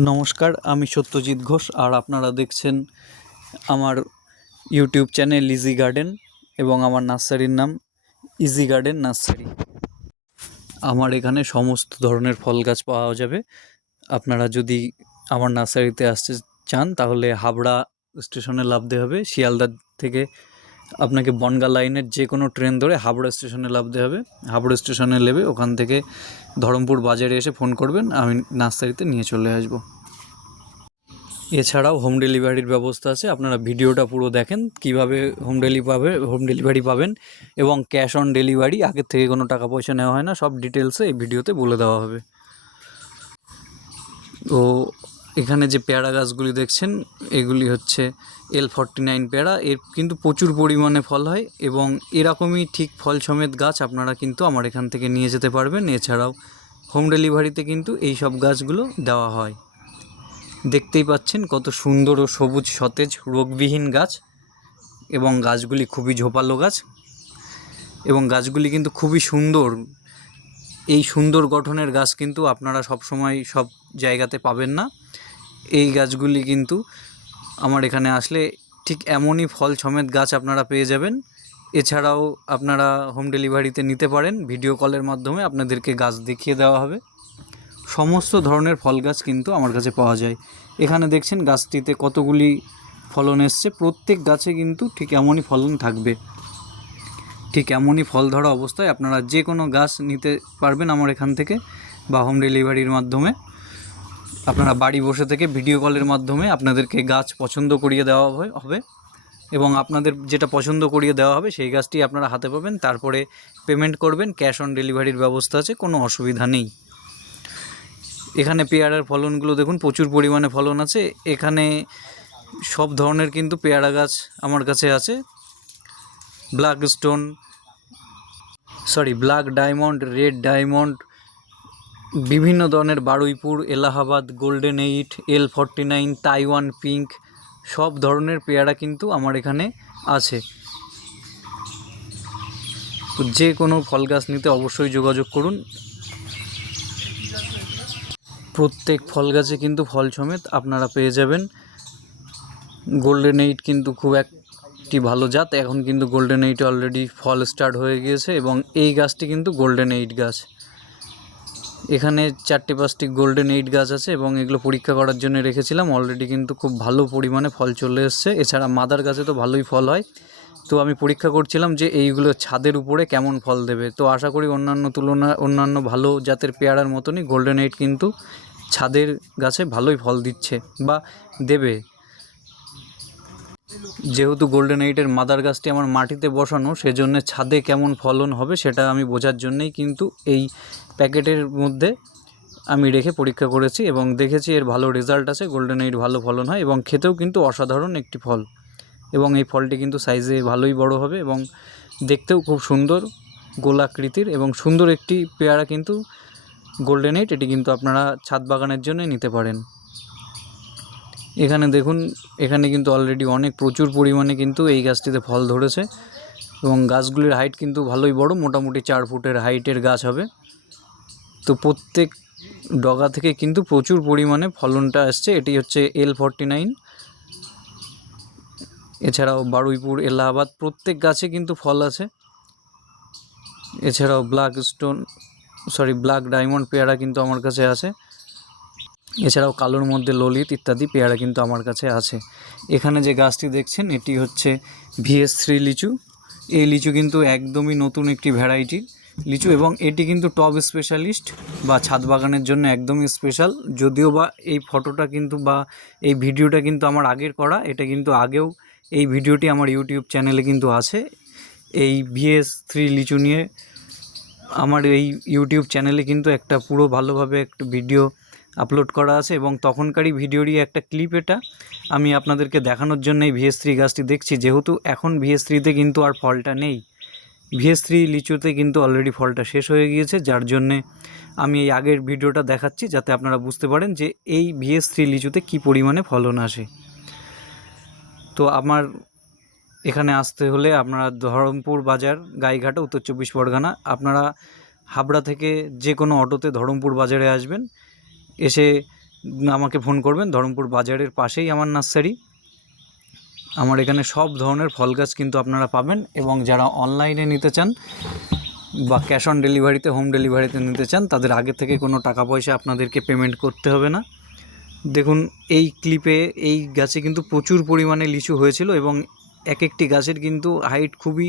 নমস্কার, আমি সত্যজিৎ ঘোষ আর আপনারা দেখছেন আমার ইউটিউব চ্যানেল ইজি গার্ডেন এবং আমার নার্সারির নাম ইজি গার্ডেন নার্সারি আমার এখানে সমস্ত ধরনের ফল গাছ পাওয়া যাবে। আপনারা যদি আমার নার্সারিতে আসতে চান, তাহলে হাবড়া স্টেশনে নামতে হবে। শিয়ালদা থেকে আপনাকে বনগা লাইনের যে কোনো ট্রেন ধরে হাবড়া স্টেশনে লাভতে হবে। হাবড়া স্টেশনে নেবে, ওখান থেকে ধরমপুর বাজারে এসে ফোন করবেন, আমি নার্সারিতে নিয়ে চলে আসব। এছাড়াও হোম ডেলিভারির ব্যবস্থা আছে, আপনারা ভিডিওটা পুরো দেখেন, কীভাবে হোম ডেলি পাবে, হোম ডেলিভারি পাবেন, এবং ক্যাশ অন ডেলিভারি, আগের থেকে কোনো টাকা পয়সা নেওয়া হয় না, সব ডিটেলসে এই ভিডিওতে বলে দেওয়া হবে। তো এখানে যে পেয়ারা গাছগুলি দেখছেন, এগুলি হচ্ছে এল ফর্টি নাইন পেয়ারা। এর কিন্তু প্রচুর পরিমাণে ফল হয় এবং এরকমই ঠিক ফল সমেত গাছ আপনারা কিন্তু আমার এখান থেকে নিয়ে যেতে পারবেন। এছাড়াও হোম ডেলিভারিতে কিন্তু এই সব গাছগুলো দেওয়া হয়। দেখতেই পাচ্ছেন কত সুন্দর ও সবুজ, সতেজ, রোগবিহীন গাছ এবং গাছগুলি খুবই ঝোপালো গাছ এবং গাছগুলি কিন্তু খুবই সুন্দর। এই সুন্দর গঠনের গাছ কিন্তু আপনারা সব সময় সব জায়গাতে পাবেন না। এই গাছগুলি কিন্তু আমার এখানে আসলে ঠিক এমনই ফল সমেত গাছ আপনারা পেয়ে যাবেন। এছাড়াও আপনারা হোম ডেলিভারিতে নিতে পারেন, ভিডিও কলের মাধ্যমে আপনাদেরকে গাছ দেখিয়ে দেওয়া হবে। সমস্ত ধরনের ফল গাছ কিন্তু আমার কাছে পাওয়া যায়। এখানে দেখছেন গাছটিতে কতগুলি ফলন এসছে, প্রত্যেক গাছে কিন্তু ঠিক এমনই ফলন থাকবে। ঠিক এমনই ফল ধরা অবস্থায় আপনারা যে কোনো গাছ নিতে পারবেন আমার এখান থেকে বা হোম ডেলিভারির মাধ্যমে। আপনারা বাড়ি বসে থেকে ভিডিও কলের মাধ্যমে আপনাদেরকে গাছ পছন্দ করিয়ে দেওয়া হবে- এবং আপনাদের যেটা পছন্দ করিয়ে দেওয়া হবে, সেই গাছটি আপনারা হাতে পাবেন। তারপরে পেমেন্ট করবেন ক্যাশ অন ডেলিভারির ব্যবস্থা আছে, কোনো অসুবিধা নেই। এখানে পেয়ারার ফলনগুলো দেখুন, প্রচুর পরিমাণে ফলন আছে। এখানে সব ধরনের কিন্তু পেয়ারা গাছ আমার কাছে আছে। Black stone sorry black diamond, red diamond বিভিন্ন ধরনের Baruipur, Allahabad golden eight L forty nine Taiwan pink সব ধরনের পেয়ারা কিন্তু আমার এখানে আছে। যে কোনো ফল গাছ নিতে অবশ্যই যোগাযোগ করুন। প্রত্যেক ফল গাছে কিন্তু ফল সমেত আপনারা পেয়ে যাবেন। গোল্ডেন এইট কিন্তু খুব একটি ভালো জাত। এখন কিন্তু গোল্ডেন এইট অলরেডি ফল স্টার্ট হয়ে গিয়েছে এবং এই গাছটি কিন্তু গোল্ডেন এইট গাছ। এখানে চারটে পাঁচটি গোল্ডেন এইট গাছ আছে এবং এগুলো পরীক্ষা করার জন্য রেখেছিলাম। অলরেডি কিন্তু খুব ভালো পরিমাণে ফল চলে এসছে। এছাড়া মাদার গাছে তো ভালোই ফল হয়। তো আমি পরীক্ষা করছিলাম যে এইগুলো ছাদের উপরে কেমন ফল দেবে। তো আশা করি অন্যান্য তুলনা, অন্যান্য ভালো জাতের পেয়ারার মতনই গোল্ডেন এইট কিন্তু ছাদের গাছে ভালোই ফল দিচ্ছে বা দেবে। যেহেতু গোল্ডেন এইটের মাদার গাছটি আমার মাটিতে বসানো, সেজন্য ছাদে কেমন ফলন হবে সেটা আমি বোঝার জন্যই কিন্তু এই প্যাকেটের মধ্যে আমি রেখে পরীক্ষা করেছি এবং দেখেছি এর ভালো রেজাল্ট আছে গোল্ডেন এইট ভালো ফলন হয় এবং খেতেও কিন্তু অসাধারণ একটি ফল। এবং এই ফলটি কিন্তু সাইজে ভালোই বড় হবে এবং দেখতেও খুব সুন্দর গোলাকৃতির এবং সুন্দর একটি পেয়ারা কিন্তু গোল্ডেন এইট এটি কিন্তু আপনারা ছাদ বাগানের জন্য নিতে পারেন। এখানে দেখুন, এখানে কিন্তু অলরেডি অনেক প্রচুর পরিমাণে কিন্তু এই গাছটিতে ফল ধরেছে এবং গাছগুলির হাইট কিন্তু ভালোই বড়, মোটামুটি চার ফুটের হাইটের গাছ হবে। তো প্রত্যেক ডগা থেকে কিন্তু প্রচুর পরিমাণে ফলনটা আসছে, এটি হচ্ছে এল ফর্টি নাইন এছাড়াও বারুইপুর, এলাহাবাদ, প্রত্যেক গাছে কিন্তু ফল আছে। এছাড়াও black stone sorry black diamond পেয়ারা কিন্তু আমার কাছে আছে। এছাড়াও কালোর মধ্যে ললিত ইত্যাদি পেয়ারা কিন্তু আমার কাছে আছে। এখানে যে গাছটি দেখছেন, এটি হচ্ছে ভিএস থ্রি লিচু। এই লিচু কিন্তু একদমই নতুন একটি ভ্যারাইটি লিচু এবং এটি কিন্তু টপ স্পেশালিস্ট বা ছাদ বাগানের জন্য একদমই স্পেশাল। যদিও বা এই ফটোটা কিন্তু বা এই ভিডিওটা কিন্তু আমার আগের করা, এটা কিন্তু আগেও এই ভিডিওটি আমার ইউটিউব চ্যানেলে কিন্তু আছে। এই ভিএস থ্রি লিচু নিয়ে আমার এই ইউটিউব চ্যানেলে কিন্তু একটা পুরো ভালোভাবে একটা ভিডিও আপলোড করা আছে এবং তখনকারই ভিডিওরই একটা ক্লিপ এটা। আমি আপনাদেরকে দেখানোর জন্য এই ভিএস থ্রি গাছটি দেখছি, যেহেতু এখন ভিএস থ্রিতে কিন্তু আর ফলটা নেই। ভিএস থ্রি লিচুতে কিন্তু অলরেডি ফলটা শেষ হয়ে গিয়েছে, যার জন্যে আমি এই আগের ভিডিওটা দেখাচ্ছি, যাতে আপনারা বুঝতে পারেন যে এই ভিএস থ্রি লিচুতে কী পরিমাণে ফলন আসে। তো আমার এখানে আসতে হলে আপনারা ধরমপুর বাজার, গাইঘাটা, উত্তর চব্বিশ পরগনা, আপনারা হাবড়া থেকে যে কোনো অটোতে ধরমপুর বাজারে আসবেন। এসে আমাকে ফোন করবেন। ধরমপুর বাজারের পাশেই আমার নার্সারি। আমার এখানে সব ধরনের ফল গাছ কিন্তু আপনারা পাবেন এবং যারা অনলাইনে নিতে চান বা ক্যাশ অন ডেলিভারিতে, হোম ডেলিভারিতে নিতে চান, তাদের আগে থেকে কোনো টাকা পয়সা আপনাদেরকে পেমেন্ট করতে হবে না। দেখুন, এই ক্লিপে, এই গাছে কিন্তু প্রচুর পরিমাণে লিচু হয়েছিল এবং এক একটি গাছের কিন্তু হাইট খুবই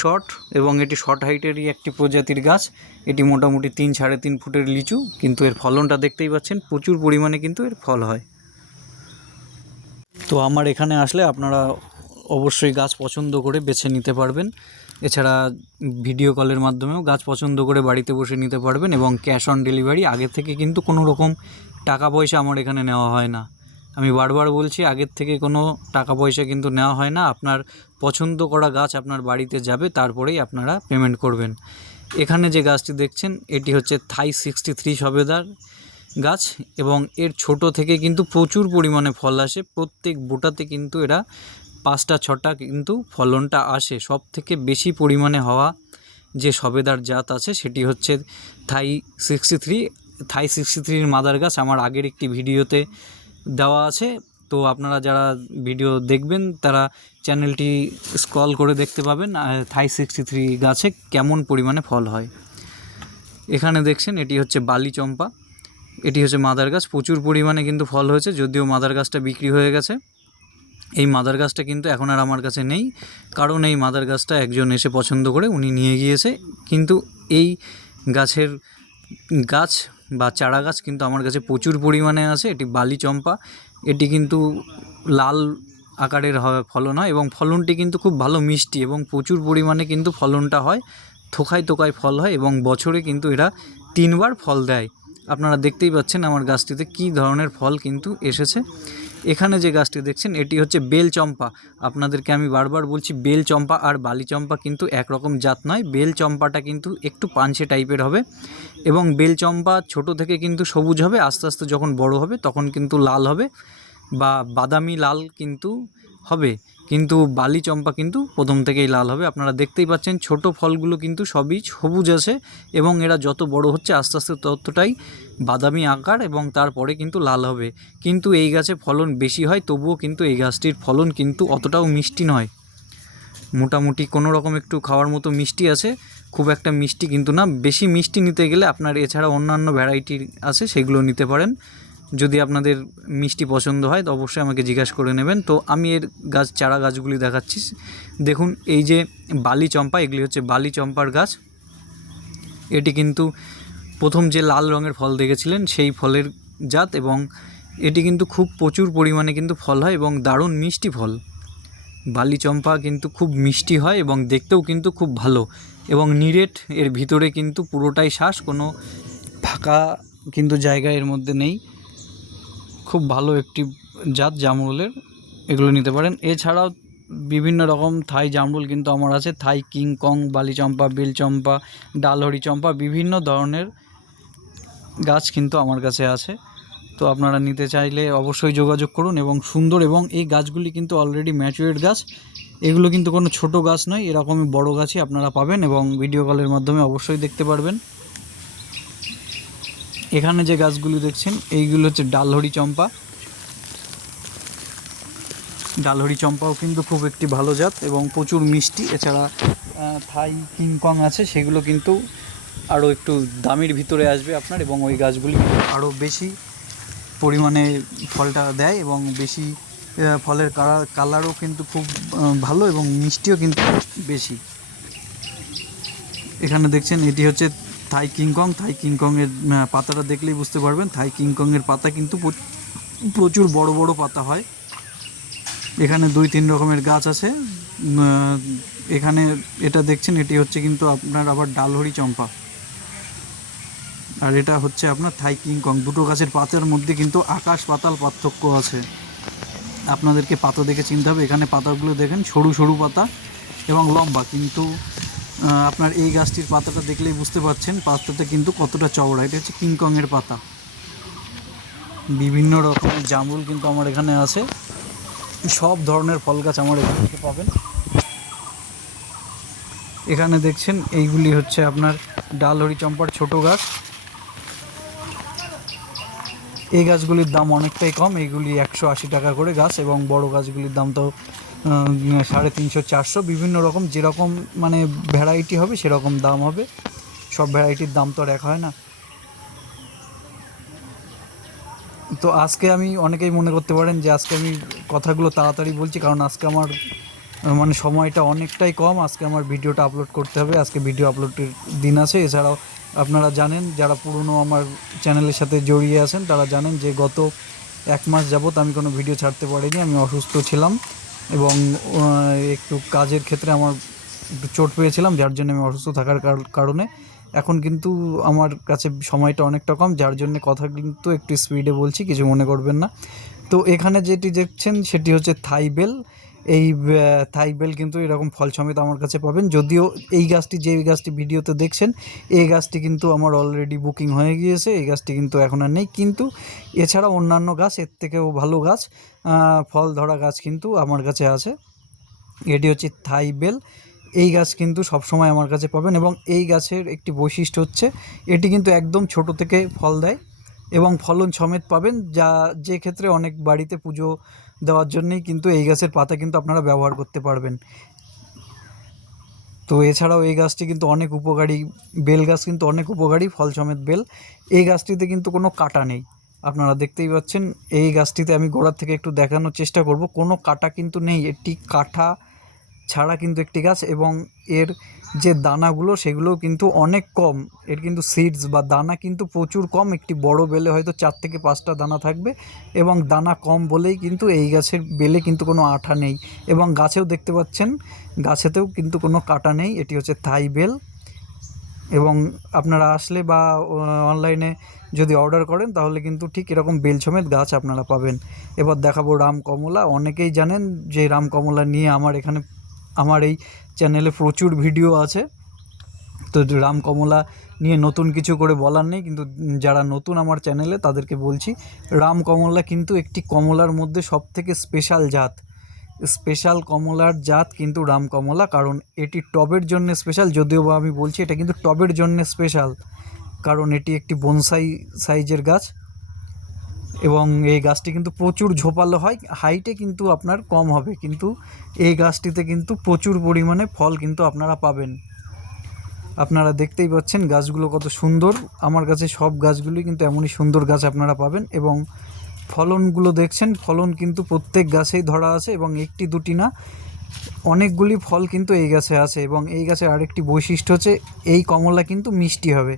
শর্ট এবং এটি শর্ট হাইটেরই একটি প্রজাতির গাছ। এটি মোটামুটি তিন সাড়ে তিন ফুটের লিচু, কিন্তু এর ফলনটা দেখতেই পাচ্ছেন, প্রচুর পরিমাণে কিন্তু এর ফল হয়। তো আমার এখানে আসলে আপনারা অবশ্যই গাছ পছন্দ করে বেছে নিতে পারবেন। এছাড়া ভিডিও কলের মাধ্যমেও গাছ পছন্দ করে বাড়িতে বসে নিতে পারবেন এবং ক্যাশ অন ডেলিভারি। আগে থেকে কিন্তু কোনো রকম টাকা পয়সা আমার এখানে নেওয়া হয় না। আমি বারবার বলছি, আগের থেকে কোনো টাকা পয়সা কিন্তু নেওয়া হয় না। আপনার পছন্দ করা গাছ আপনার বাড়িতে যাবে, তারপরেই আপনারা পেমেন্ট করবেন। এখানে যে গাছটি দেখছেন, এটি হচ্ছে থাই সিক্সটি থ্রি সবেদার গাছ এবং এর ছোট থেকে কিন্তু প্রচুর পরিমাণে ফল আসে। প্রত্যেক বোটাতে কিন্তু এরা পাঁচটা, ছটা কিন্তু ফলনটা আসে। সব থেকে বেশি পরিমাণে হওয়া যে সবেদার জাত আছে, সেটি হচ্ছে Thai sixty three. Thai sixty থ্রির মাদার গাছ আমার আগের একটি ভিডিওতে দেওয়া আছে। তো আপনারা যারা ভিডিও দেখবেন, তারা চ্যানেলটি স্ক্রল করে দেখতে পাবেন থাই সিক্সটি থ্রি গাছে কেমন পরিমাণে ফল হয়। এখানে দেখছেন, এটি হচ্ছে বালি চম্পা এটি হচ্ছে মাদার গাছ। প্রচুর পরিমাণে কিন্তু ফল হয়েছে, যদিও মাদার গাছটা বিক্রি হয়ে গেছে। এই মাদার গাছটা কিন্তু এখন আর আমার কাছে নেই, কারণ এই মাদার গাছটা একজন এসে পছন্দ করে উনি নিয়ে গিয়েছে। কিন্তু এই গাছের গাছ বা চারা গাছ কিন্তু আমার কাছে প্রচুর পরিমাণে আছে, এটি বালি চম্পা। এটি কিন্তু লাল আকারের হয় ফলন হয় এবং ফলনটি কিন্তু খুব ভালো মিষ্টি এবং প্রচুর পরিমাণে কিন্তু ফলনটা হয়, থোকায় থোকায় ফল হয় এবং বছরে কিন্তু এরা তিনবার ফল দেয়। আপনারা দেখতেই পাচ্ছেন আমার গাছটিতে কি ধরনের ফল কিন্তু এসেছে। এখানে যে গাছটি দেখছেন, এটি হচ্ছে বেল চম্পা আপনাদেরকে আমি বারবার বলছি বেল চম্পা আর বালি চম্পা কিন্তু একরকম জাত নয়। বেল চম্পাটা কিন্তু একটু পাঞ্চে টাইপের হবে এবং বেল চম্পা ছোট থেকে কিন্তু সবুজ হবে, আস্তে আস্তে যখন বড় হবে তখন কিন্তু লাল হবে। বা বাদামি লাল কিন্তু হবে, কিন্তু বালি চম্পা কিন্তু প্রথম থেকেই লাল হবে। আপনারা দেখতেই পাচ্ছেন ছোট ফলগুলো কিন্তু সবই সবুজ আছে এবং এরা যত বড় হচ্ছে আস্তে আস্তে ততটাই বাদামি আকার এবং তারপরে কিন্তু লাল হবে। কিন্তু এই গাছে ফলন বেশি হয়, তবুও কিন্তু এই গাছটির ফলন কিন্তু অতটাও মিষ্টি নয়। মোটামুটি কোনো রকম একটু খাওয়ার মতো মিষ্টি আছে, খুব একটা মিষ্টি কিন্তু না। বেশি মিষ্টি নিতে গেলে আপনার এছাড়া অন্যান্য ভ্যারাইটি আছে, সেগুলো নিতে পারেন। যদি আপনাদের মিষ্টি পছন্দ হয়, তো অবশ্যই আমাকে জিজ্ঞাসা করে নেবেন। তো আমি এর গাছ, চারা গাছগুলি দেখাচ্ছি। দেখুন, এই যে বালি চম্পা, এগুলি হচ্ছে বালি চম্পার গাছ। এটি কিন্তু প্রথম যে লাল রঙের ফল দেখেছিলেন, সেই ফলের জাত এবং এটি কিন্তু খুব প্রচুর পরিমাণে কিন্তু ফল হয় এবং দারুণ মিষ্টি ফল। বালি চম্পা কিন্তু খুব মিষ্টি হয় এবং দেখতেও কিন্তু খুব ভালো এবং নিরেট, এর ভিতরে কিন্তু পুরোটাই শ্বাস কোনো ফাঁকা কিন্তু জায়গা এর মধ্যে নেই। খুব ভালো একটি জাত জামরুলের এগুলো নিতে পারেন। এছাড়াও বিভিন্ন রকম থাই জামরুল কিন্তু আমার আছে। থাই, কিং কং বালি চম্পা বেল চম্পা ডালহরি চম্পা বিভিন্ন ধরনের গাছ কিন্তু আমার কাছে আছে। তো আপনারা নিতে চাইলে অবশ্যই যোগাযোগ করুন এবং সুন্দর এবং এই গাছগুলি কিন্তু অলরেডি ম্যাচুরেট গাছ। এগুলো কিন্তু কোনো ছোট গাছ নয়, এরকমই বড় গাছই আপনারা পাবেন এবং ভিডিও কলের মাধ্যমে অবশ্যই দেখতে পারবেন। এখানে যে গাছগুলি দেখছেন, এইগুলো হচ্ছে ডালহরি চম্পা। ডালহরি চম্পাও কিন্তু খুব একটি ভালো জাত এবং প্রচুর মিষ্টি। এছাড়া থাই কিংকং আছে, সেগুলো কিন্তু আরও একটু দামের ভিতরে আসবে আপনার এবং ওই গাছগুলি আরও বেশি পরিমাণে ফলটা দেয় এবং বেশি ফলের কালার কালারও কিন্তু খুব ভালো এবং মিষ্টিও কিন্তু বেশি। এখানে দেখছেন, এটি হচ্ছে থাই কিংকং থাই কিংকংয়ের পাতাটা দেখলেই বুঝতে পারবেন, থাই কিংকংয়ের পাতা কিন্তু প্রচুর বড় বড় পাতা হয়। এখানে দুই তিন রকমের গাছ আছে। এখানে এটা দেখছেন, এটি হচ্ছে কিন্তু আপনার আবার ডালহরি চম্পা। আর এটা হচ্ছে আপনার থাই কিংকং দুটো গাছের পাতার মধ্যে কিন্তু আকাশ পাতাল পার্থক্য আছে। আপনাদেরকে পাতা দেখে চিনতে হবে। এখানে পাতাগুলো দেখেন, সরু সরু পাতা এবং লম্বা, কিন্তু আপনার এই গাছটির পাতাটা দেখলেই বুঝতে পারছেন, পাতাটা কিন্তু কতটা চওড়া। এটা হচ্ছে কিংকংয়ের পাতা। বিভিন্ন রকমের জামুল কিন্তু আমার এখানে আছে। সব ধরনের ফল গাছ আমার এখান থেকে পাবেন। এখানে দেখছেন, এইগুলি হচ্ছে আপনার ডালহরি চম্পার ছোট গাছ। এই গাছগুলির দাম অনেকটাই কম। এইগুলি একশো আশি টাকা করে গাছ এবং বড় গাছগুলির দাম তো সাড়ে তিনশো, চারশো। বিভিন্ন রকম, যেরকম মানে ভ্যারাইটি হবে, সেরকম দাম হবে। সব ভ্যারাইটির দাম তো আর এক হয় না। তো আজকে আমি, অনেকেই মনে করতে পারেন যে আজকে আমি কথাগুলো তাড়াতাড়ি বলছি, কারণ আজকে আমার মানে সময়টা অনেকটাই কম। আজকে আমার ভিডিওটা আপলোড করতে হবে। আজকে ভিডিও আপলোডের দিন আছে। এছাড়াও আপনারা জানেন, যারা পুরনো আমার চ্যানেলের সাথে জড়িয়ে আছেন, তারা জানেন যে গত এক মাস যাবত আমি কোনো ভিডিও ছাড়তে পারিনি, আমি অসুস্থ ছিলাম এবং একটু কাজের ক্ষেত্রে আমার একটু চোট পেয়েছিলাম, যার জন্য আমি অসুস্থ থাকার কার- কারণে। এখন কিন্তু আমার কাছে সময়টা অনেকটা কম, যার জন্য কথা কিন্তু একটু স্পিডে বলছি, কিছু মনে করবেন না। তো এখানে যেটি দেখছেন, সেটি হচ্ছে থাইবেল এই থাইবেল কিন্তু এরকম ফল সমেত আমার কাছে পাবেন। যদিও এই গাছটি যে গাছটি ভিডিওতে দেখছেন, এই গাছটি কিন্তু আমার অলরেডি বুকিং হয়ে গিয়েছে, এই গাছটি কিন্তু এখন আর নেই। কিন্তু এছাড়া অন্যান্য গাছ, এর থেকেও ভালো গাছ ফল ধরা গাছ কিন্তু আমার কাছে আছে। এটি হচ্ছে থাইবেল এই গাছ কিন্তু সবসময় আমার কাছে পাবেন এবং এই গাছের একটি বৈশিষ্ট্য হচ্ছে, এটি কিন্তু একদম ছোট থেকে ফল দেয় এবং ফলন সমেত পাবেন, যা যে ক্ষেত্রে অনেক বাড়িতে পুজো দেওয়ার জন্যই কিন্তু এই গাছের পাতা কিন্তু আপনারা ব্যবহার করতে পারবেন। তো এছাড়াও এই গাছটি কিন্তু অনেক উপকারী, বেল গাছ কিন্তু অনেক উপকারী ফল সমেত বেল। এই গাছটিতে কিন্তু কোনো কাটা নেই। আপনারা দেখতেই পাচ্ছেন, এই গাছটিতে আমি গোড়ার থেকে একটু দেখানোর চেষ্টা করব। কোনো কাটা কিন্তু নেই, এটি কাঠা ছাড়া কিন্তু একটি গাছ এবং এর যে দানাগুলো, সেগুলোও কিন্তু অনেক কম। এর কিন্তু সিডস বা দানা কিন্তু প্রচুর কম। একটি বড় বেলে হয়তো চার থেকে পাঁচটা দানা থাকবে এবং দানা কম বলেই কিন্তু এই গাছের বেলে কিন্তু কোনো আঠা নেই এবং গাছেও দেখতে পাচ্ছেন, গাছেতেও কিন্তু কোনো কাটা নেই। এটি হচ্ছে থাই বেল এবং আপনারা আসলে বা অনলাইনে যদি অর্ডার করেন, তাহলে কিন্তু ঠিক এরকম বেল সমেত গাছ আপনারা পাবেন। এবার দেখাবো রাম কমলা অনেকেই জানেন যে রাম কমলা নিয়ে আমার এখানে আমার এই চ্যানেলে প্রচুর ভিডিও আছে। তো রাম কমলা নিয়ে নতুন কিছু করে বলার নেই, কিন্তু যারা নতুন আমার চ্যানেলে তাদেরকে বলছি, রাম কমলা কিন্তু একটি কমলার মধ্যে সব থেকে স্পেশাল জাত। স্পেশাল কমলার জাত কিন্তু রাম কমলা, কারণ এটি টবের জন্য স্পেশাল যদিও বা আমি বলছি এটা কিন্তু টবের জন্য স্পেশাল কারণ এটি একটি বনসাই সাইজের গাছ। এবং এই গাছটি কিন্তু প্রচুর ঝোপালো হয় হাইটে কিন্তু আপনার কম হবে। কিন্তু এই গাছটিতে কিন্তু প্রচুর পরিমাণে ফল কিন্তু আপনারা পাবেন। আপনারা দেখতেই পাচ্ছেন গাছগুলো কত সুন্দর। আমার কাছে সব গাছগুলি কিন্তু এমনই সুন্দর গাছ আপনারা পাবেন এবং ফলনগুলো দেখছেন, ফলন কিন্তু প্রত্যেক গাছেই ধরা আছে এবং একটি দুটি না, অনেকগুলি ফল কিন্তু এই গাছে আছে এবং এই গাছের আরেকটি বৈশিষ্ট্য হচ্ছে এই কমলা কিন্তু মিষ্টি হবে।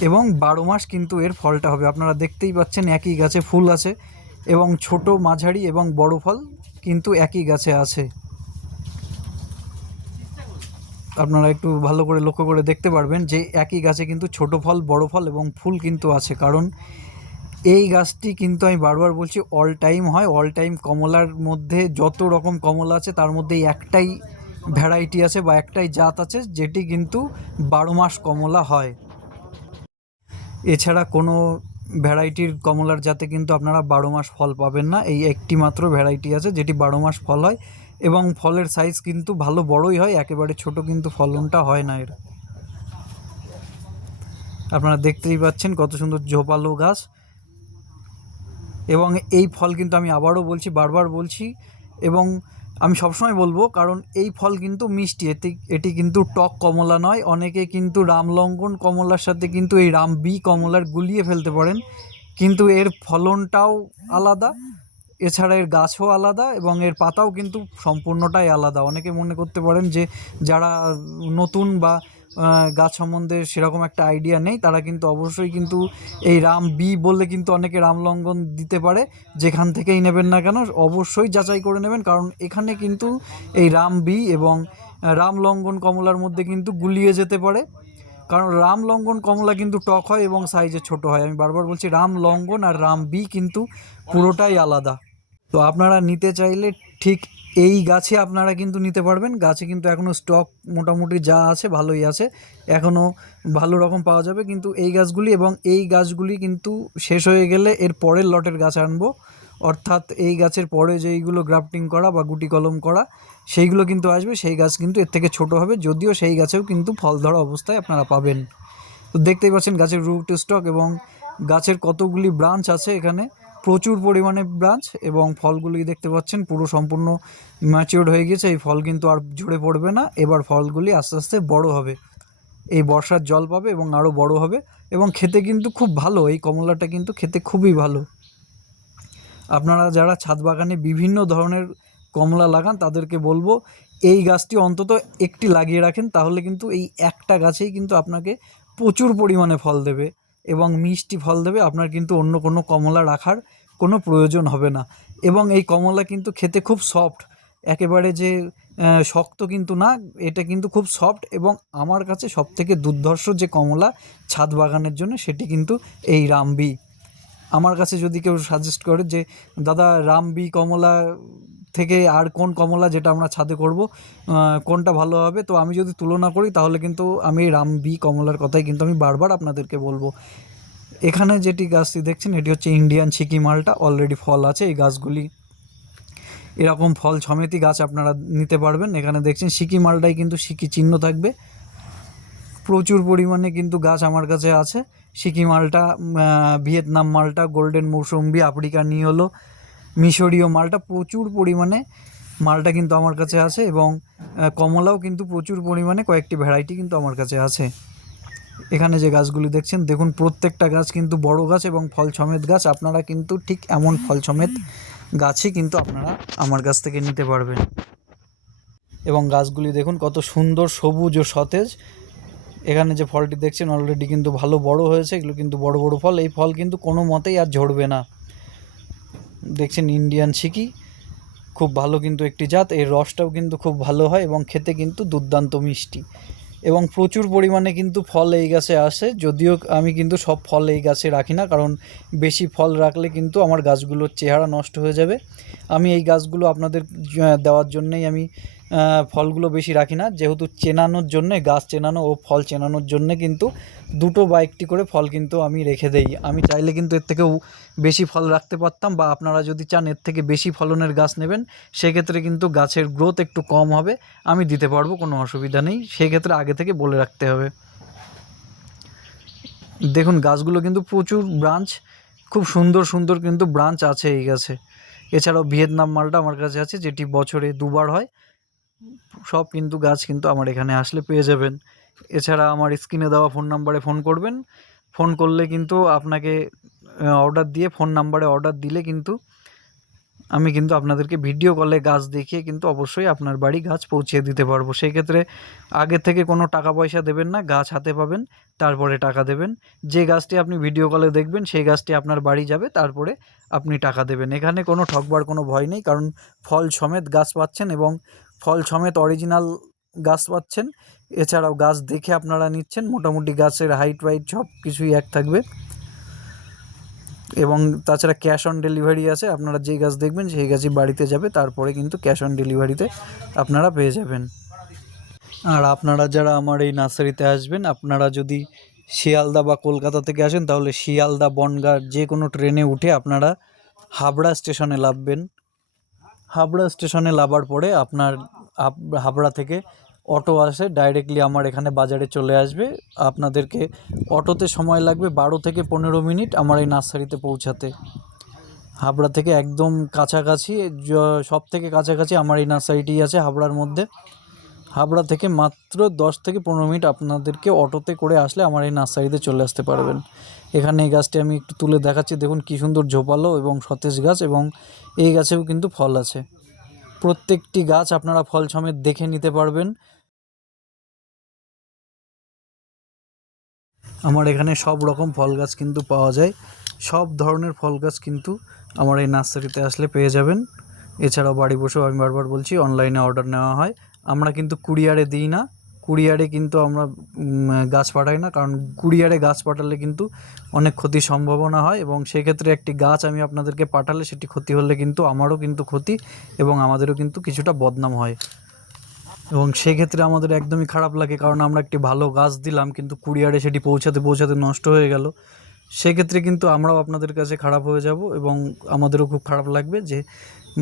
এবং বারো মাস কিন্তু এর ফলটা হবে। আপনারা দেখতেই পাচ্ছেন একই গাছে ফুল আছে এবং ছোট মাঝারি এবং বড় ফল কিন্তু একই গাছে আছে। আপনারা একটু ভালো করে লক্ষ্য করে দেখতে পারবেন যে একই গাছে কিন্তু ছোট ফল, বড় ফল এবং ফুল কিন্তু আছে। কারণ এই গাছটি কিন্তু আমি বারবার বলছি অল টাইম হয়। অল টাইম কমলার মধ্যে যত রকম কমলা আছে, তার মধ্যে একটাই ভ্যারাইটি আছে বা একটাই জাত আছে, যেটি কিন্তু বারো মাস কমলা হয়। এছাড়া কোনো ভ্যারাইটির কমলার জাতে কিন্তু আপনারা বারো মাস ফল পাবেন না। এই একটি মাত্র ভ্যারাইটি আছে যেটি বারো মাস ফল হয় এবং ফলের সাইজ কিন্তু ভালো বড়ই হয়, একেবারে ছোট কিন্তু ফলনটা হয় না এর। আপনারা দেখতেই পাচ্ছেন কত সুন্দর ঝোপালো গাছ। এবং এই ফল কিন্তু আমি আবারও বলছি, বারবার বলছি এবং আমি সবসময় বলব, কারণ এই ফল কিন্তু মিষ্টি। এটি এটি কিন্তু টক কমলা নয়। অনেকে কিন্তু রামলঙ্গন কমলার সাথে কিন্তু এই রাম বি কমলার গুলিয়ে ফেলতে পারেন। কিন্তু এর ফলনটাও আলাদা। এছাড়া এর গাছও আলাদা এবং এর পাতাও কিন্তু সম্পূর্ণটাই আলাদা। অনেকে মনে করতে পারেন যে, যারা নতুন বা গাছ সম্বন্ধে সেরকম একটা আইডিয়া নেই। তারা কিন্তু অবশ্যই কিন্তু এই রাম বি বললে কিন্তু অনেকে রাম রামলঙ্গন দিতে পারে। যেখান থেকেই নেবেন না কেন অবশ্যই যাচাই করে নেবেন। কারণ এখানে কিন্তু এই রাম বি এবং আহ, রামলঙ্গন কমলার মধ্যে কিন্তু গুলিয়ে যেতে পারে। কারণ রাম লঙ্ঘন কমলা কিন্তু টক হয় এবং সাইজে ছোট হয়। আমি বারবার বলছি রাম লঙ্ঘন আর রাম বি কিন্তু পুরোটাই আলাদা। তো আপনারা নিতে চাইলে ঠিক এই গাছে আপনারা কিন্তু নিতে পারবেন। গাছে কিন্তু এখনও স্টক মোটামুটি যা আছে ভালোই আছে। এখনও ভালো রকম পাওয়া যাবে। কিন্তু এই গাছগুলি এবং এই গাছগুলি কিন্তু শেষ হয়ে গেলে এর পরের লটের গাছ আনব। অর্থাৎ এই গাছের পরে যেইগুলো গ্রাফটিং করা বা গুটি কলম করা, সেইগুলো কিন্তু আসবে। সেই গাছ কিন্তু এর থেকে ছোট হবে। যদিও সেই গাছেও কিন্তু ফল ধরা অবস্থায় আপনারা পাবেন। তো দেখতেই পাচ্ছেন গাছের রুট স্টক এবং গাছের কতগুলি ব্রাঞ্চ আছে এখানে। প্রচুর পরিমাণে ব্রাঞ্চ এবং ফলগুলি দেখতে পাচ্ছেন, পুরো সম্পূর্ণ ম্যাচিওর্ড হয়ে গেছে। এই ফল কিন্তু আর ঝরে পড়বে না। এবার ফলগুলি আস্তে আস্তে বড় হবে। এই বর্ষার জল পাবে এবং আরও বড় হবে এবং খেতে কিন্তু খুব ভালো। এই কমলাটা কিন্তু খেতে খুবই ভালো। আপনারা যারা ছাদ বাগানে বিভিন্ন ধরনের কমলা লাগান, তাদেরকে বলব, এই গাছটি অন্তত একটি লাগিয়ে রাখেন। তাহলে কিন্তু এই একটা গাছেই কিন্তু আপনাকে প্রচুর পরিমাণে ফল দেবে। এবং মিষ্টি ফল দেবে, আপনার কিন্তু অন্য কোনো কমলা রাখার কোনো প্রয়োজন হবে না। এবং এই কমলা কিন্তু খেতে খুব সফট একেবারে যে শক্ত কিন্তু না, এটা কিন্তু খুব সফট এবং আমার কাছে সবথেকে দুর্ধর্ষ যে কমলা ছাদ বাগানের জন্য, সেটি কিন্তু এই রামবি। আমার কাছে যদি কেউ সাজেস্ট করে যে, দাদা, রামবি কমলা থেকে আর কোন কমলা যেটা আমরা ছাদে করব কোনটা ভালো হবে, তো আমি যদি তুলনা করি তাহলে কিন্তু আমি রামবি কমলার কথাই কিন্তু আমি বারবার আপনাদেরকে বলব। এখানে যেটি গাছটি দেখছেন, এটি হচ্ছে ইন্ডিয়ান ছিকি মালটা অলরেডি ফল আছে এই গাছগুলি। এরকম ফল সমেতই গাছ আপনারা নিতে পারবেন। এখানে দেখছেন সিকি মালটাই কিন্তু সিকি চিহ্ন থাকবে। প্রচুর পরিমাণে কিন্তু গাছ আমার কাছে আছে। সিকি মালটা ভিয়েতনাম মালটা গোল্ডেন মৌসুম্বি আফ্রিকা নিয়েলো মিশরীয় মালটা প্রচুর পরিমাণে, মালটা কিন্তু আমার কাছে আছে এবং কমলাও কিন্তু প্রচুর পরিমাণে, কয়েকটি ভ্যারাইটি কিন্তু আমার কাছে আছে। এখানে যে গাছগুলি দেখছেন, দেখুন প্রত্যেকটা গাছ কিন্তু বড় গাছ এবং ফল সমেত গাছ, আপনারা কিন্তু ঠিক এমন ফল সমেত গাছই কিন্তু আপনারা আমার কাছ থেকে নিতে পারবেন। এবং গাছগুলি দেখুন কত সুন্দর সবুজ ও সতেজ। এখানে যে ফলটি দেখছেন অলরেডি কিন্তু ভালো বড় হয়েছে, এগুলো কিন্তু বড় বড় ফল, এই ফল কিন্তু কোনো মতেই আর ঝরবে না। দেখছেন ইন্ডিয়ান সিকি খুব ভালো কিন্তু একটি জাত। এর রসটাও কিন্তু খুব ভালো হয় এবং খেতে কিন্তু দুর্দান্ত মিষ্টি। এবং প্রচুর পরিমাণে কিন্তু ফল এই গাছে আসে। যদিও আমি কিন্তু সব ফল এই গাছে রাখি না, কারণ বেশি ফল রাখলে কিন্তু আমার গাছগুলোর চেহারা নষ্ট হয়ে যাবে। আমি এই গাছগুলো আপনাদের দেওয়ার জন্যেই আমি ফলগুলো বেশি রাখি না। যেহেতু চেনানোর জন্যে, গাছ চেনানো ও ফল চেনানোর জন্যে কিন্তু দুটো বা একটি করে ফল কিন্তু আমি রেখে দেই। আমি চাইলে কিন্তু এর থেকেও বেশি ফল রাখতে পারতাম বা আপনারা যদি চান এর থেকে বেশি ফলনের গাছ নেবেন, সেক্ষেত্রে কিন্তু গাছের গ্রোথ একটু কম হবে, আমি দিতে পারব, কোনো অসুবিধা নেই। সেক্ষেত্রে আগে থেকে বলে রাখতে হবে। দেখুন, গাছগুলো কিন্তু প্রচুর ব্রাঞ্চ খুব সুন্দর সুন্দর কিন্তু ব্রাঞ্চ আছে এই গাছে। এছাড়াও ভিয়েতনাম মালটা আমার কাছে আছে, যেটি বছরে দুবার হয়। সব কিন্তু গাছ কিন্তু আমার এখানে আসলে পেয়ে যাবেন। এছাড়া আমার স্ক্রিনে দেওয়া ফোন নাম্বারে ফোন করবেন। ফোন করলে কিন্তু আপনাকে অর্ডার দিয়ে ফোন নাম্বারে অর্ডার দিলে কিন্তু আমি কিন্তু আপনাদেরকে ভিডিও কলে গাছ দেখিয়ে কিন্তু অবশ্যই আপনার বাড়ি গাছ পৌঁছে দিতে পারব। সেই ক্ষেত্রে আগে থেকে কোনো টাকা পয়সা দেবেন না, গাছ হাতে পাবেন, তারপরে টাকা দেবেন। যে গাছটি আপনি ভিডিও কলে দেখবেন, সেই গাছটি আপনার বাড়ি যাবে, তারপরে আপনি টাকা দেবেন। এখানে কোনো ঠকবার কোনো ভয় নেই, কারণ ফল সমেত গাছ পাচ্ছেন এবং ফল সমেত অরিজিনাল গাছ পাচ্ছেন। এছাড়াও গাছ দেখে আপনারা নিচ্ছেন। মোটামুটি গাছের হাইট ওয়াইট সব কিছুই এক থাকবে। এবং তাছাড়া ক্যাশ অন ডেলিভারি আছে। আপনারা যে গাছ দেখবেন সেই গাছই বাড়িতে যাবে। তারপরে কিন্তু ক্যাশ অন ডেলিভারিতে আপনারা পেয়ে যাবেন। আর আপনারা যারা আমার এই নার্সারিতে আসবেন, আপনারা যদি শিয়ালদা বা কলকাতা থেকে আসেন, তাহলে শিয়ালদা, বনগাঁ যে কোনো ট্রেনে উঠে আপনারা হাবড়া স্টেশনে নামবেন হাবড়া স্টেশনে নামার পরে আপনার হাবড়া থেকে অটো আসে ডাইরেক্টলি আমার এখানে বাজারে চলে আসবে। আপনাদেরকে অটোতে সময় লাগবে বারো থেকে পনেরো মিনিট আমার এই নার্সারিতে পৌঁছাতে। হাবড়া থেকে একদম কাছাকাছি সব থেকে কাছাকাছি আমার এই নার্সারিটি আছে হাবড়ার মধ্যে। হাবড়া থেকে মাত্র দশ থেকে পনেরো মিনিট আপনাদেরকে অটোতে করে আসলে আমার এই নার্সারিতে চলে আসতে পারবেন। এখানে এই গাছটি আমি একটু তুলে দেখাচ্ছি। দেখুন কী সুন্দর ঝোপালো এবং সতেজ গাছ এবং এই গাছেও কিন্তু ফল আছে। প্রত্যেকটি গাছ আপনারা ফল সমেত দেখে নিতে পারবেন। আমার এখানে সব রকম ফল গাছ কিন্তু পাওয়া যায়। সব ধরনের ফল গাছ কিন্তু আমার এই নার্সারিতে আসলে পেয়ে যাবেন। এছাড়াও বাড়ি বসেও আমি বারবার বলছি, অনলাইনে অর্ডার নেওয়া হয়। আমরা কিন্তু কুরিয়ারে দিই না। কুরিয়ারে কিন্তু আমরা গাছ পাঠাই না, কারণ কুরিয়ারে গাছ পাঠালে কিন্তু অনেক ক্ষতির সম্ভাবনা হয় এবং সেক্ষেত্রে একটি গাছ আমি আপনাদেরকে পাঠালে সেটি ক্ষতি হলে কিন্তু আমারও কিন্তু ক্ষতি এবং আমাদেরও কিন্তু কিছুটা বদনাম হয়। এবং সেক্ষেত্রে আমাদের একদমই খারাপ লাগে, কারণ আমরা একটি ভালো গাছ দিলাম, কিন্তু কুরিয়ারে সেটি পৌঁছাতে পৌঁছাতে নষ্ট হয়ে গেল। সেক্ষেত্রে কিন্তু আমরাও আপনাদের কাছে খারাপ হয়ে যাব এবং আমাদেরও খুব খারাপ লাগবে যে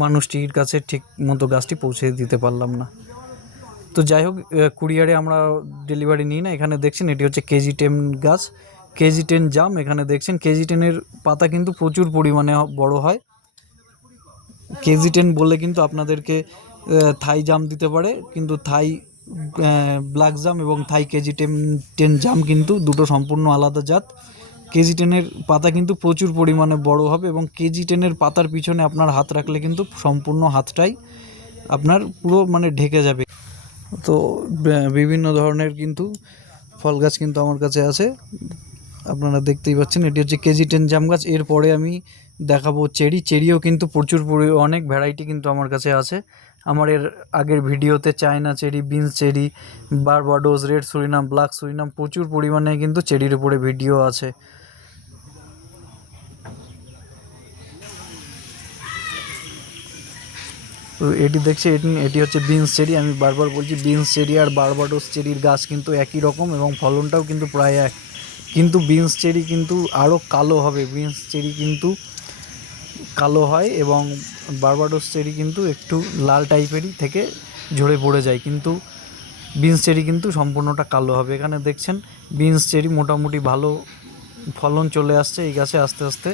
মানুষটির কাছে ঠিক মতো গাছটি পৌঁছে দিতে পারলাম না। তো যাই হোক কুরিয়ারে আমরা ডেলিভারি নিই না। এখানে দেখছেন, এটি হচ্ছে কেজি টেন গাছ। কেজি টেন জাম এখানে দেখছেন কেজি টেনের পাতা কিন্তু প্রচুর পরিমাণে বড় হয়। কেজি টেন বললে কিন্তু আপনাদেরকে থাই জাম দিতে পারে, কিন্তু থাই ব্ল্যাক জাম এবং থাই কেজি টেন টেন জাম কিন্তু দুটো সম্পূর্ণ আলাদা জাত। কেজি টেনের পাতা কিন্তু প্রচুর পরিমাণে বড় হবে এবং কেজি টেনের পাতার পিছনে আপনার হাত রাখলে কিন্তু সম্পূর্ণ হাতটাই আপনার পুরো মানে ঢেকে যাবে। তো বিভিন্ন ধরনের কিন্তু ফল গাছ কিন্তু আমার কাছে আছে। আপনারা দেখতেই পাচ্ছেন, এটি হচ্ছে কেজি টেন জাম গাছ। এরপরে আমি দেখাবো চেরি। চেরিও কিন্তু প্রচুর পরি, অনেক ভ্যারাইটি কিন্তু আমার কাছে আছে। আমার এর আগের ভিডিওতে China cherry, beans cherry, Barbados, red Surinam, black Surinam প্রচুর পরিমাণে কিন্তু চেরির উপরে ভিডিও আছে। তো এটি দেখছি, এটি এটি হচ্ছে বিনস চেরি। আমি বারবার বলছি বিনস চেরি আর বারবাডোস চেরির গাছ কিন্তু একই রকম এবং ফলনটাও কিন্তু প্রায় এক। কিন্তু বিনস চেরি কিন্তু আরও কালো হবে। বিনস চেরি কিন্তু কালো হয় এবং বারবাডোস চেরি কিন্তু একটু লাল টাইপেরই থেকে ঝরে পড়ে যায়। কিন্তু বিনস চেরি কিন্তু সম্পূর্ণটা কালো হবে। এখানে দেখছেন, বিনস চেরি মোটামুটি ভালো ফলন চলে আসছে এই গাছে আস্তে আস্তে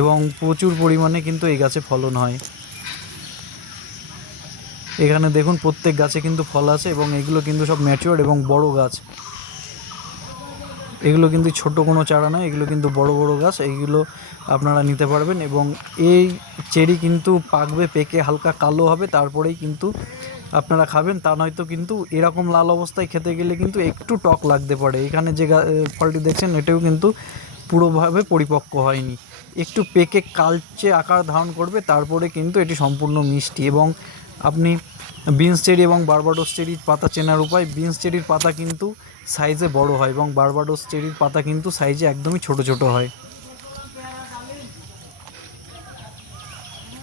এবং প্রচুর পরিমাণে কিন্তু এই গাছে ফলন হয়। এখানে দেখুন প্রত্যেক গাছে কিন্তু ফল আছে এবং এগুলো কিন্তু সব ম্যাচিওর এবং বড় গাছ। এগুলো কিন্তু ছোট কোনো চারা নয়, এগুলো কিন্তু বড় বড় গাছ এইগুলো আপনারা নিতে পারবেন এবং এই চেরি কিন্তু পাকবে, পেকে হালকা কালো হবে, তারপরেই কিন্তু আপনারা খাবেন, তা নয়তো কিন্তু এরকম লাল অবস্থায় খেতে গেলে কিন্তু একটু টক লাগতে পারে। এখানে যে ফলটি দেখছেন, এটাও কিন্তু পুরোভাবে পরিপক্ক হয়নি। একটু পেকে কালচে আকার ধারণ করবে, তারপরে কিন্তু এটি সম্পূর্ণ মিষ্টি এবং আপনি বিনস চেরি এবং বারবাডোস চেরির পাতা চেনার উপায়, বিনস চেরির পাতা কিন্তু সাইজে বড় হয় এবং বারবাডোস চেরির পাতা কিন্তু সাইজে একদমই ছোট ছোট হয়।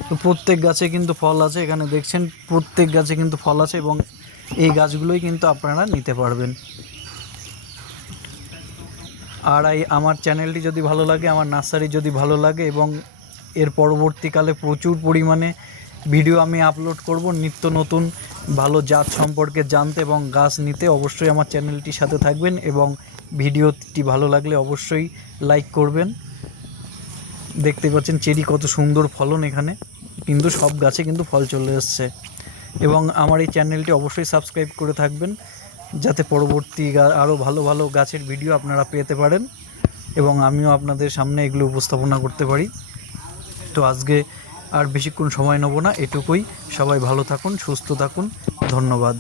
তো প্রত্যেক গাছে কিন্তু ফল আছে, এখানে দেখছেন প্রত্যেক গাছে কিন্তু ফল আছে এবং এই গাছগুলোই কিন্তু আপনারা নিতে পারবেন। আর এই আমার চ্যানেলটি যদি ভালো লাগে, আমার নার্সারি যদি ভালো লাগে এবং এর পরবর্তীকালে প্রচুর পরিমাণে ভিডিও আমি আপলোড করব, নিত্য নতুন, ভালো জাত সম্পর্কে জানতে এবং গাছ নিতে অবশ্যই আমার চ্যানেলটির সাথে থাকবেন এবং ভিডিওটি ভালো লাগলে অবশ্যই লাইক করবেন। দেখতে পাচ্ছেন চেরি কত সুন্দর ফলন এখানে, কিন্তু সব গাছে কিন্তু ফল চলে এসছে। এবং আমার এই চ্যানেলটি অবশ্যই সাবস্ক্রাইব করে থাকবেন, যাতে পরবর্তী আরও ভালো ভালো গাছের ভিডিও আপনারা পেতে পারেন। এবং আমিও আপনাদের সামনে এগুলো উপস্থাপনা করতে পারি। তো আজকে আর বেশিক্ষণ সময় নেব না এটুকুই। সবাই ভালো থাকুন সুস্থ থাকুন। ধন্যবাদ।